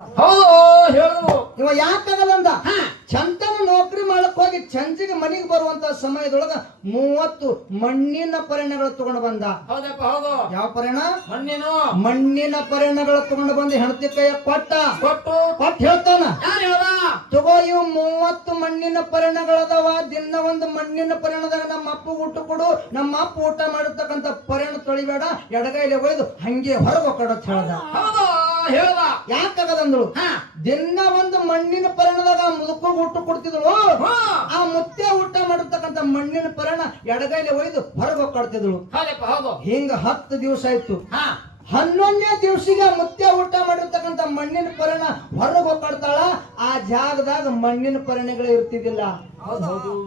ಹೌದು ಹೇಳು ಇವ ಚಂತನ ನೌಕರಿ ಮಾಡಕ್ ಹೋಗಿ ಚಂಚಿಗೆ ಮನೆಗೆ ಬರುವಂತ ಸಮಯದೊಳಗ ಮೂವತ್ತು ಮಣ್ಣಿನ ಪರಿಣಗಳು ತಗೊಂಡು ಬಂದ. ಹೌದಪ್ಪ ಹೌದು. ಯಾವ ಪರಿಣ ಮಣ್ಣಿನ. ಮಣ್ಣಿನ ಪರಿಣಗಳು ತಗೊಂಡು ಬಂದು ಹೆಣತಿ ಕೈಯ ಪಟ್ಟ ಕೊಟ್ಟು. ಪಟ್ಟ ಹೇಳ್ತಾನ? ತಗೋ ಇವ್ ಮೂವತ್ತು ಮಣ್ಣಿನ ಪರಿಣಗಳದಾವ ದಿನ ಒಂದು ಮಣ್ಣಿನ ಪರಿಣದಾಗ ನಮ್ಮ ಅಪ್ಪ ಊಟ ಕೊಡು. ನಮ್ಮ ಅಪ್ಪ ಊಟ ಮಾಡಿರ್ತಕ್ಕಂಥ ಪರಿಣ ತೊಳಿಬೇಡ. ಎಡಗೈಲೆ ಒಯ್ದು ಹಂಗೆ ಹೊರಗೆ ಕಡತ್ ಹೇಳ್ದ. ಹೇಳ್ದ ಯಾಕಾಗದಂದ್ರು ಹಾ. ದಿನ ಒಂದು ಮಣ್ಣಿನ ಪರಣದಾಗ ಮುದುಕು ಊಟ ಕೊಡ್ತಿದ್ಳು. ಆ ಮುತ್ತೆ ಊಟ ಮಾಡಿರ್ತಕ್ಕಂತ ಮಣ್ಣಿನ ಪರಣ ಎಡಗೈಲೆ ಒಯ್ದು ಹೊರಗೆ ಹೌದು ಹಿಂಗ. ಹತ್ತು ದಿವಸ ಆಯ್ತು. ಹನ್ನೊಂದನೇ ದಿವಸಿಗೆ ಮುತ್ತೆ ಊಟ ಮಾಡಿರ್ತಕ್ಕಂಥ ಮಣ್ಣಿನ ಪರಣ ಹೊರಗೆ ಹೋಗ್ತಾಳ ಆ ಜಾಗದಾಗ ಮಣ್ಣಿನ ಪರಣೆಗಳು ಇರ್ತಿದ್ದಿಲ್ಲ.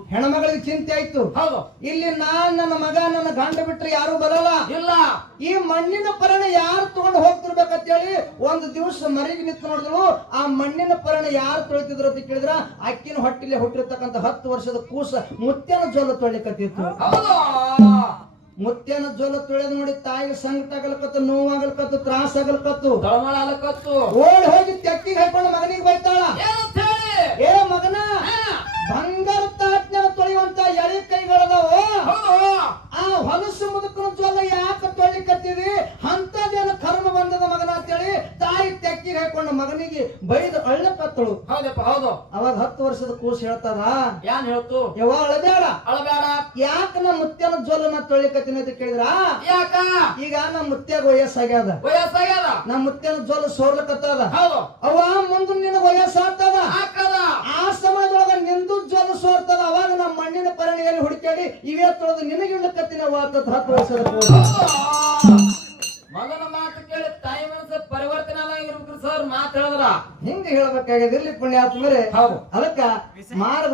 ಹೆಣ್ಮಗಳಿಗೆ ಚಿಂತೆ ಆಯ್ತು. ಹೌದು. ಇಲ್ಲಿ ನಾನ್ ನನ್ನ ಮಗ ನನ್ನ ಗಂಡ ಬಿಟ್ರೆ ಯಾರು ಬರಲ್ಲ. ಇಲ್ಲ. ಈ ಮಣ್ಣಿನ ಪರಣ ಯಾರು ತಗೊಂಡು ಹೋಗ್ತಿರ್ಬೇಕಂತೇಳಿ ಒಂದು ದಿವಸ ಮರಿಗೆ ನಿಂತು ನೋಡಿದ್ರು. ಆ ಮಣ್ಣಿನ ಪರಣ ಯಾರು ತೊಳಿತಿದ್ರು ಅಂತ ಕೇಳಿದ್ರ? ಅಕ್ಕಿನ ಹೊಟ್ಟಿಲೆ ಹುಟ್ಟಿರ್ತಕ್ಕಂತ ಹತ್ತು ವರ್ಷದ ಕೂಸ ಮುತ್ಯನ ಜೋಲ ತೊಳಿಕತ್ತಿತ್ತು ಹೌದು. ಮುತ್ಯನ ಜೋಲ ತುಳೆ ನೋಡಿ ತಾಯಿಗೆ ಸಂಗತ ಆಗಲ್ಕತ್ತು ನೋವಾಗಲ್ಕತ್ತು ತ್ರಾಸ ಆಗಲ್ಕತ್ತು ತಳಮಳ ಅಲಕತ್ತು ಓಡಿ ಹೋಗಿ ತೆಕ್ಕಿಗೆ ಹಾಕೊಂಡು ಮಗನಿಗೆ ಬೈತಾಳ. ತೆಕ್ಕಿಗೆ ಹಾಕೊಂಡು ಮಗನಿಗೆ ಬೈದು ಅಳ್ಳಕತ್ತಳು ಹೌದಪ್ಪ ಹೌದು. ಅವಾಗ ಹತ್ತು ವರ್ಷದ ಕೂಸು ಹೇಳ್ತದ? ಏನ್ ಹೇಳ್ತು? ಯಾವ ಅಳಬೇಡ. ಅಳಬೇಡ. ಯಾಕ ನಮ್ಮ ಮುತ್ಯನ ಜೋಲ ನಾ ತೊಳಿಕತ್ತೀನಿ ಅಂತ ಕೇಳಿದ್ರ? ಯಾಕ? ಈಗ ನಮ್ಮ ಮುತ್ಯಾಗ ವಯಸ್ಸಾಗ್ಯದ. ವಯಸ್ಸಾಗ್ಯದ? ನಮ್ಮ ಮುತ್ಯನ ಜೋಲ ಸೋರ್ಲಕತ್ತದ. ಹೌದು. ಅವ ಮುಂದೆ ನಿನ್ನ ವಯಸ್ಸಾಗ್ತದ. ಆ ಸಮಯದೊಳಗ ನಿಂದು ಜ್ವಲ ಸೋರ್ತದ. ಅವಾಗ ನಮ್ಮ ಮಣ್ಣಿನ ಪರಿಣಿಯಲ್ಲಿ ಹುಡುಕಾಡಿ ಇವೇ ತೊಳೆದು ನಿನಗೆ ಇಳ್ಳಕತ್ತಿನ ವಾತದ ಹತ್ತು ವರ್ಷದ ಕೂಸು. ಮಗನ ಮಾತು ಕೇಳಿ ತಾಯಿ ಮನಸ್ಸು ಸರ್ ಮಾತು ಹೇಳಿದ್ರ ಹಿಂಗ ಹೇಳ್ಬೇಕಾಗಿದೆ ಇಲ್ಲಿ ಪುಣ್ಯಾತ್ಮರೇ. ಹೌದು. ಅದಕ್ಕ ಮಾರ್ಗ